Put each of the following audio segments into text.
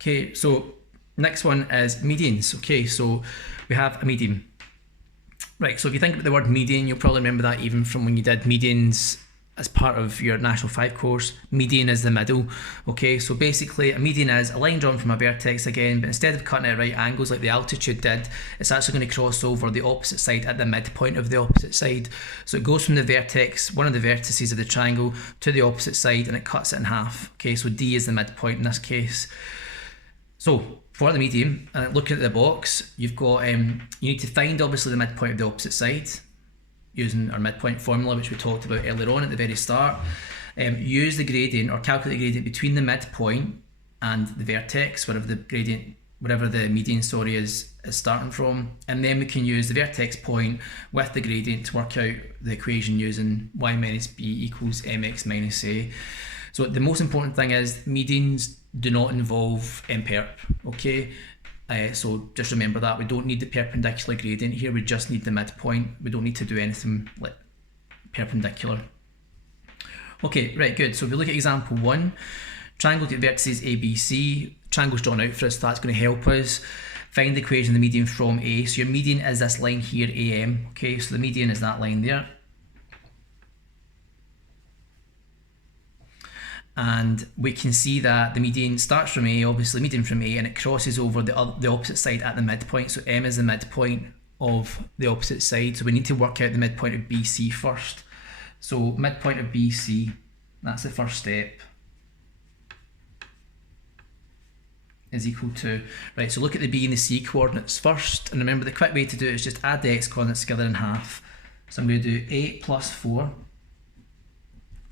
Okay, so next one is medians. Okay, so we have a median. Right, so if you think about the word median, you'll probably remember that even from when you did medians as part of your National 5 course. Median is the middle. Okay, so basically a median is a line drawn from a vertex again, but instead of cutting it at right angles like the altitude did, it's actually going to cross over the opposite side at the midpoint of the opposite side. So it goes from the vertex, one of the vertices of the triangle, to the opposite side, and it cuts it in half. Okay, so D is the midpoint in this case. So for the median, looking at the box, you've got you need to find obviously the midpoint of the opposite side using our midpoint formula, which we talked about earlier on at the very start. Use the gradient or calculate the gradient between the midpoint and the vertex, wherever the median is starting from, and then we can use the vertex point with the gradient to work out the equation using y minus b equals mx minus a. So the most important thing is medians do not involve perp, okay? So just remember that we don't need the perpendicular gradient here, we just need the midpoint. We don't need to do anything like perpendicular. Okay, right, good. So if we look at example 1, triangle with vertices ABC, triangle's drawn out for us, so that's going to help us find the equation of the median from A. So your median is this line here, AM, okay? So the median is that line there. And we can see that the median starts from A, obviously median from A, and it crosses over the opposite side at the midpoint. So M is the midpoint of the opposite side. So we need to work out the midpoint of BC first. So midpoint of BC, that's the first step, is equal to, right, so look at the B and the C coordinates first. And remember the quick way to do it is just add the X coordinates together in half. So I'm going to do 8 plus 4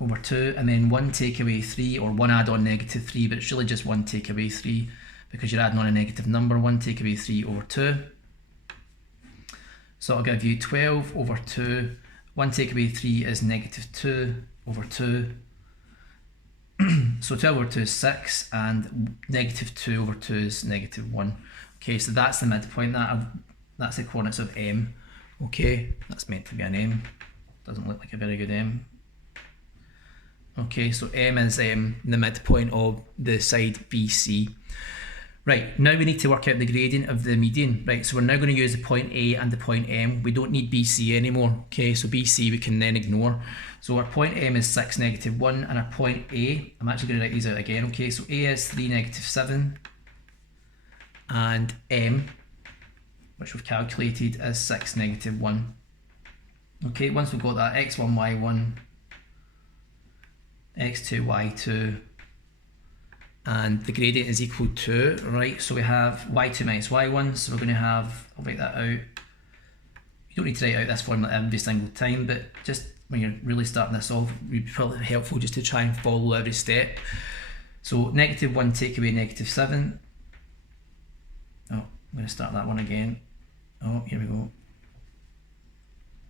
over 2, and then 1 take away 3, or 1 add on negative 3, but it's really just 1 take away 3 because you're adding on a negative number. 1 take away 3 over 2. So I'll give you 12 over 2. 1 take away 3 is negative 2 over 2. So 12 over 2 is 6, and negative 2 over 2 is negative 1. Okay, so that's the midpoint. That's the coordinates of M. Okay, that's meant to be an M. Doesn't look like a very good M. Okay, so M is the midpoint of the side BC. Right, now we need to work out the gradient of the median. Right, so we're now going to use the point A and the point M. We don't need BC anymore. Okay, so BC we can then ignore. So our point M is 6, negative 1, and our point A, I'm actually going to write these out again. Okay, so A is 3, negative 7, and M, which we've calculated, is 6, negative 1. Okay, once we've got that, x1, y1, x2, y2, and the gradient is equal to, right, so we have y2 minus y1, so we're going to have, I'll write that out. You don't need to write out this formula every single time, but just when you're really starting this off, it would be probably helpful just to try and follow every step. So negative 1 take away negative 7. Oh, I'm going to start that one again. Oh, here we go.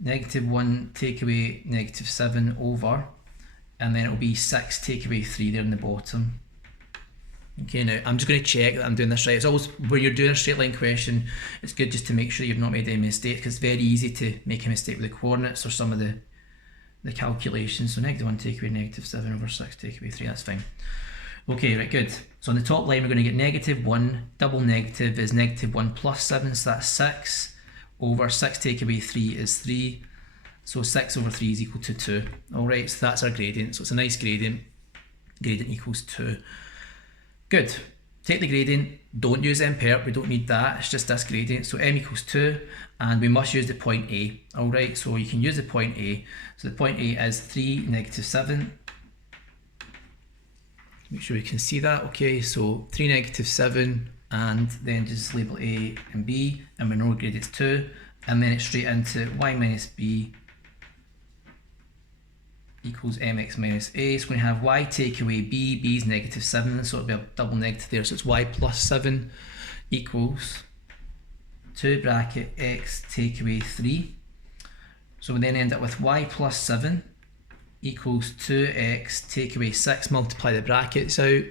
Negative 1 take away negative 7 over, and then it'll be 6 take away 3 there in the bottom. Okay, now I'm just going to check that I'm doing this right. It's always, when you're doing a straight line question, it's good just to make sure you've not made any mistakes, because it's very easy to make a mistake with the coordinates or some of the calculations. So negative 1 take away negative 7 over 6 take away 3, that's fine. Okay, right, good. So on the top line we're going to get negative 1, double negative is negative 1 plus 7, so that's 6, over 6 take away 3 is 3. So 6 over 3 is equal to 2. Alright, so that's our gradient. So it's a nice gradient. Gradient equals 2. Good. Take the gradient. Don't use MPerp. We don't need that. It's just this gradient. So M equals 2. And we must use the point A. Alright, so you can use the point A. So the point A is 3, negative 7. Make sure we can see that. Okay, so 3, negative 7. And then just label A and B. And we know gradient's 2. And then it's straight into y minus b equals mx minus a. So we're going to have y take away b, b is negative 7, so it'll be a double negative there, so it's y plus 7 equals 2 bracket x take away 3. So we then end up with y plus 7 equals 2x take away 6, multiply the brackets out,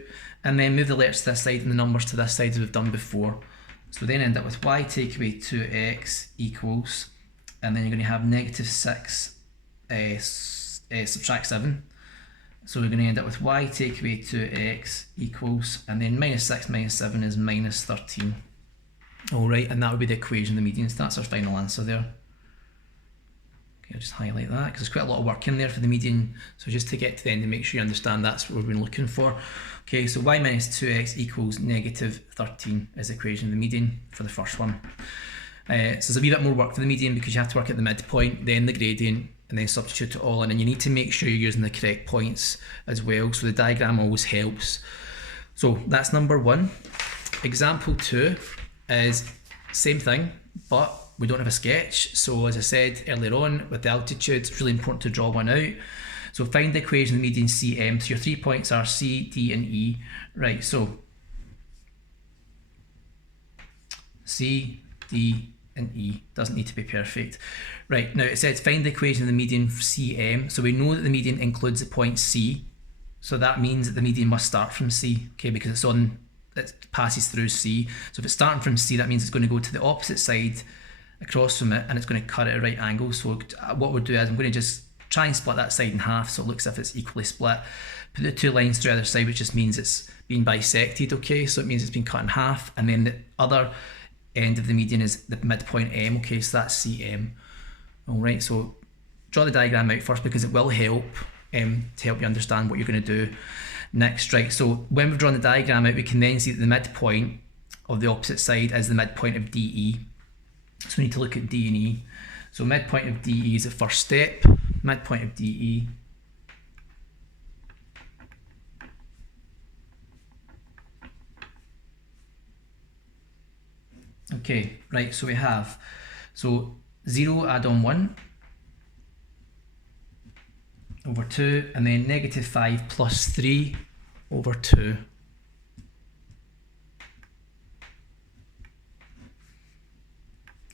and then move the letters to this side and the numbers to this side as we've done before. So we then end up with y take away 2x equals, and then you're going to have negative 6 subtract 7, So we're going to end up with y take away 2x equals, and then minus 6 minus 7 is minus 13. Alright, and that would be the equation of the medians. That's our final answer there. Okay, I'll just highlight that because there's quite a lot of work in there for the median. So just to get to the end and make sure you understand that's what we've been looking for. Okay, so y minus 2x equals negative 13 is the equation of the median for the first one. So there's a wee bit more work for the median because you have to work at the midpoint, then the gradient, and then substitute it all in. And you need to make sure you're using the correct points as well. So the diagram always helps. So that's number 1. Example 2 is same thing, but we don't have a sketch. So as I said earlier on, with the altitude, it's really important to draw one out. So find the equation of the median CM. So your 3 points are C, D, and E. Right, so C, D, and E. Doesn't need to be perfect. Right, now it says find the equation of the median CM. So we know that the median includes the point C. So that means that the median must start from C, okay, because it passes through C. So if it's starting from C, that means it's going to go to the opposite side across from it, and it's going to cut at a right angle. So what we'll do is I'm going to just try and split that side in half so it looks as if it's equally split. Put the 2 lines through either side, which just means it's been bisected, okay? So it means it's been cut in half, and then the other end of the median is the midpoint M, okay? So that's CM. Alright, so draw the diagram out first because it will help to help you understand what you're going to do next, right? So when we've drawn the diagram out, we can then see that the midpoint of the opposite side is the midpoint of DE. So we need to look at D and E. So midpoint of DE is the first step. Midpoint of DE okay, right, so we have 0 add on 1 over 2, and then negative 5 plus 3 over 2.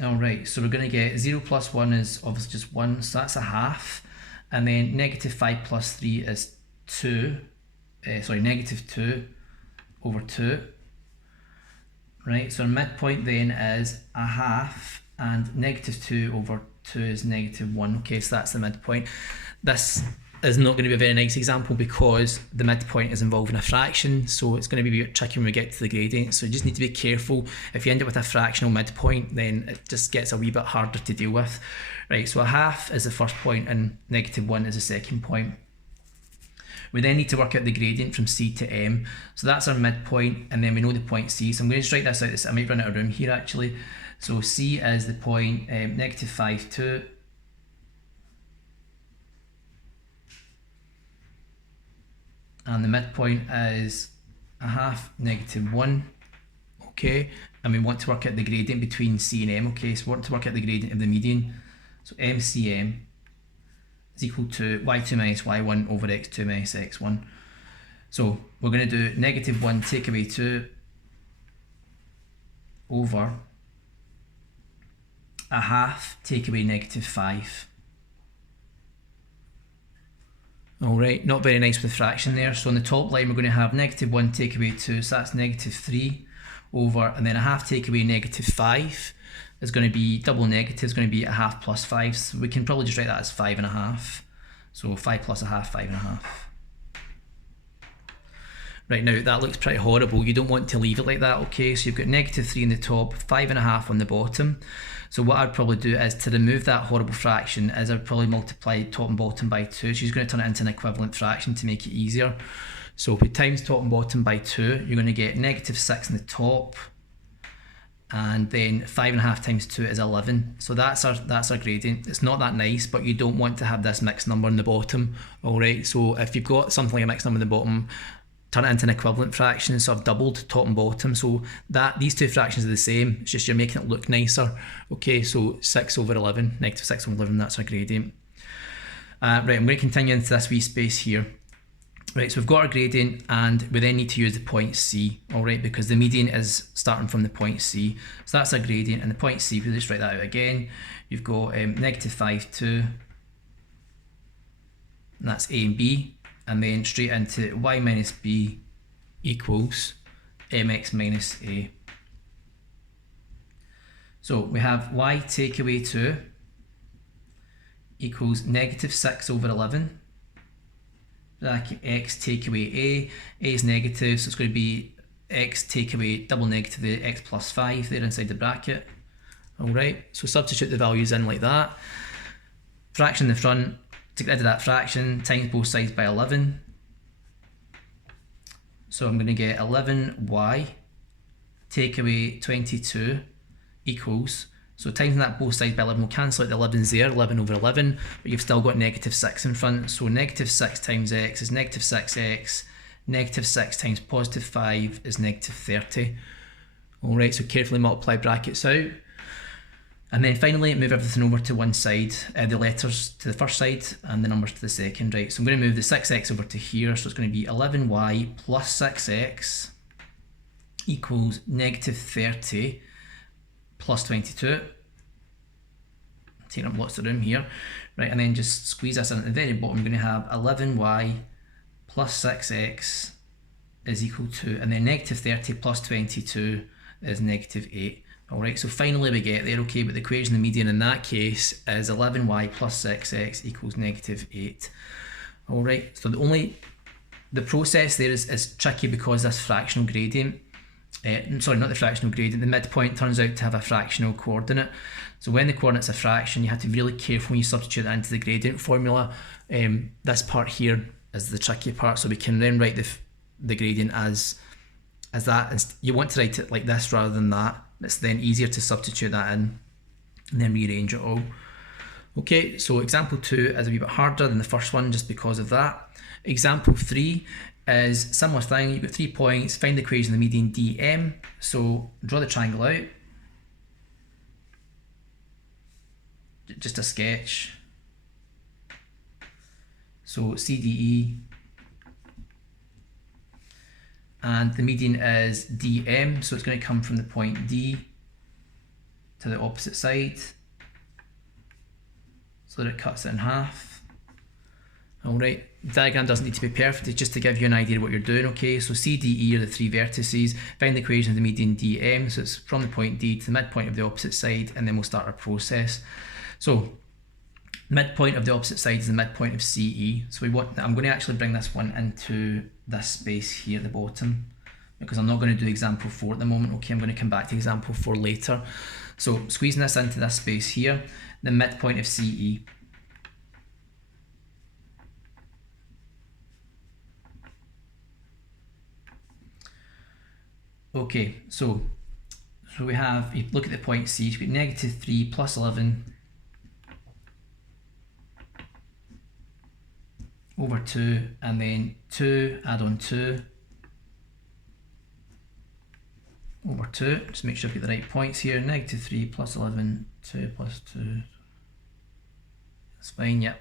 Alright, so we're going to get 0 plus 1 is obviously just 1, so that's a half. And then negative 5 plus 3 is 2. Negative 2 over 2. Right, so our midpoint then is a half, and negative 2 over 2 is negative 1. Okay, so that's the midpoint. This is not going to be a very nice example because the midpoint is involving a fraction, so it's going to be a bit tricky when we get to the gradient. So you just need to be careful. If you end up with a fractional midpoint, then it just gets a wee bit harder to deal with. Right, so a half is the first point and negative 1 is the second point. We then need to work out the gradient from C to M. So that's our midpoint, and then we know the point C. So I'm going to just write this out. I might run out of room here actually. So C is the point negative 5, 2. And the midpoint is a half, negative 1. Okay, and we want to work out the gradient between C and M. Okay, so we want to work out the gradient of the median. So MCM is equal to y2 minus y1 over x2 minus x1. So we're going to do negative 1 take away 2 over a half take away negative 5. Alright, not very nice with fraction there. So on the top line we're going to have negative 1 take away 2, so that's negative 3 over, and then a half take away negative 5 is going to be double negative, is going to be a half plus 5, so we can probably just write that as 5.5. So 5 plus a half, 5.5. Right, now that looks pretty horrible. You don't want to leave it like that, okay? So you've got negative 3 on the top, 5.5 on the bottom. So what I'd probably do is to remove that horrible fraction is I'd probably multiply top and bottom by 2. So you're going to turn it into an equivalent fraction to make it easier. So if we times top and bottom by 2, you're going to get negative 6 on the top, and then 5.5 times 2 is 11. So that's our gradient. It's not that nice, but you don't want to have this mixed number in the bottom. Alright, so if you've got something like a mixed number in the bottom, turn it into an equivalent fraction, so I've doubled top and bottom, so that these two fractions are the same, it's just you're making it look nicer. Okay, so 6 over 11, negative 6 over 11, that's our gradient. Right, I'm going to continue into this wee space here. Right, so we've got our gradient, and we then need to use the point C, alright, because the median is starting from the point C. So that's our gradient, and the point C, we'll just write that out again. You've got negative 5, 2, and that's A and B. And then straight into y minus b equals mx minus a. So we have y take away 2 equals negative 6 over 11 bracket x take away a is negative, so it's going to be x take away double negative the x plus 5 there inside the bracket. Alright, so substitute the values in like that. Fraction in the front, to get rid of that fraction, times both sides by 11. So I'm going to get 11y take away 22 equals, so times that both sides by 11 will cancel out the 11's there, 11 over 11, but you've still got negative 6 in front, so negative 6 times x is negative 6x, negative 6 times positive 5 is negative 30. Alright, so carefully multiply brackets out. And then finally move everything over to one side, the letters to the first side and the numbers to the second, right? So I'm going to move the 6x over to here, so it's going to be 11y plus 6x equals negative 30 plus 22. Taking up lots of room here, right? And then just squeeze this in at the very bottom. We're going to have 11y plus 6x is equal to, and then negative 30 plus 22 is negative 8. Alright, so finally we get there, okay, but the equation of the median in that case is 11y plus 6x equals negative 8. Alright, so the process there is tricky because this fractional gradient, sorry, not the fractional gradient, the midpoint turns out to have a fractional coordinate. So when the coordinate's a fraction, you have to be really careful when you substitute that into the gradient formula. This part here is the tricky part, so we can then write the gradient as that. You want to write it like this rather than that. It's then easier to substitute that in and then rearrange it all. Okay, so example 2 is a wee bit harder than the first one just because of that. Example 3 is similar thing. You've got 3 points, find the equation of the median DM. So draw the triangle out. Just a sketch. So CDE. And the median is DM, so it's going to come from the point D to the opposite side, so that it cuts it in half. Alright, the diagram doesn't need to be perfect, it's just to give you an idea of what you're doing, okay? So CDE are the 3 vertices, find the equation of the median DM, so it's from the point D to the midpoint of the opposite side, and then we'll start our process. So, midpoint of the opposite side is the midpoint of CE, so I'm going to actually bring this one into this space here at the bottom, because I'm not going to do example 4 at the moment, okay? I'm going to come back to example 4 later. So squeezing this into this space here, the midpoint of CE. Okay, so we have, you look at the point C, you've got negative 3 plus 11 over 2, and then 2 add on 2 over 2, just make sure I've got the right points here, negative 3 plus 11, 2 plus 2, that's fine, yep.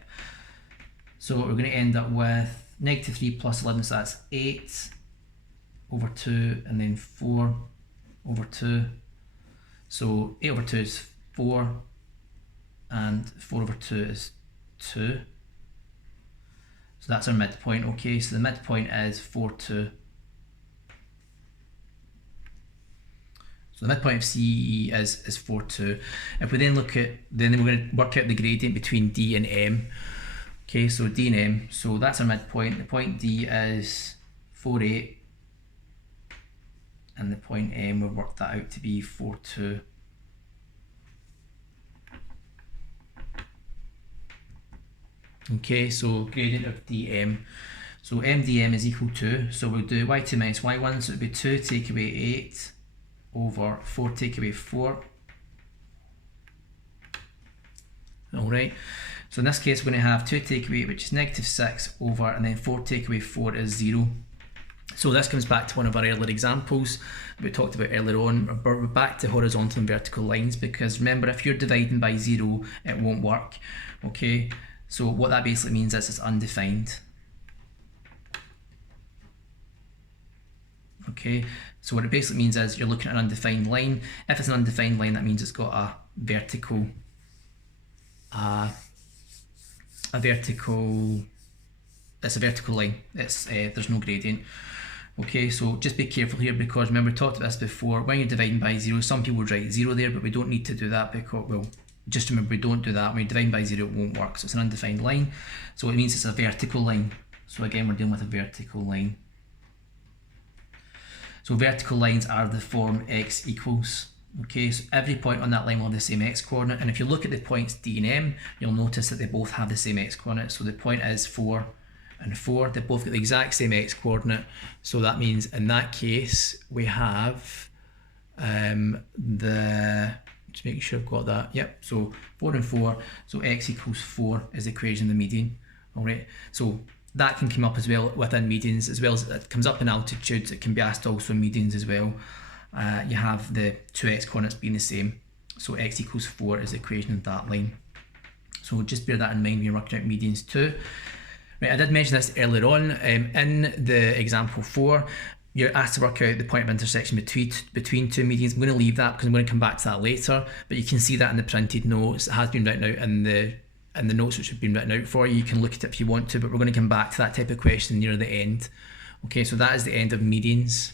So we're going to end up with negative 3 plus 11, so that's 8 over 2, and then 4 over 2, so 8 over 2 is 4, and 4 over 2 is 2. So that's our midpoint, okay, so the midpoint is 4, 2. So the midpoint of CE is 4, 2. If we then look at, then we're going to work out the gradient between D and M. Okay, so D and M, so that's our midpoint. The point D is 4, 8. And the point M, we've worked that out to be 4, 2. Okay, so gradient of dm. So mdm is equal to, so we'll do y2 minus y1, so it would be 2 take away 8 over 4 take away 4. Alright, so in this case we're going to have 2 take away 8, which is negative 6 over, and then 4 take away 4 is 0. So this comes back to one of our earlier examples we talked about earlier on. We're back to horizontal and vertical lines, because remember, if you're dividing by 0, it won't work. Okay, so what that basically means is it's undefined. Okay, so what it basically means is you're looking at an undefined line. If it's an undefined line, that means it's got a vertical, it's a vertical line. It's there's no gradient. Okay, so just be careful here, because remember we talked about this before. When you're dividing by 0, some people would write 0 there, but we don't need to do that, because, well, just remember we don't do that. When you're dividing by 0, it won't work. So it's an undefined line. So it means it's a vertical line. So again, we're dealing with a vertical line. So vertical lines are the form x equals. Okay, so every point on that line will have the same x coordinate, and if you look at the points D and M, you'll notice that they both have the same x coordinate. So the point is 4 and 4, they both get the exact same x coordinate. So that means in that case we have just making sure I've got that. Yep, so 4 and 4, so x equals 4 is the equation of the median. All right, so that can come up as well within medians, as well as it comes up in altitudes. It can be asked also in medians as well. You have the two x coordinates being the same, so x equals 4 is the equation of that line. So just bear that in mind when you're working out medians too. Right, I did mention this earlier on. In the example 4, you're asked to work out the point of intersection between two medians. I'm going to leave that because I'm going to come back to that later, but you can see that in the printed notes. It has been written out in the notes which have been written out for you. You can look at it if you want to, but we're going to come back to that type of question near the end. Okay, so that is the end of medians.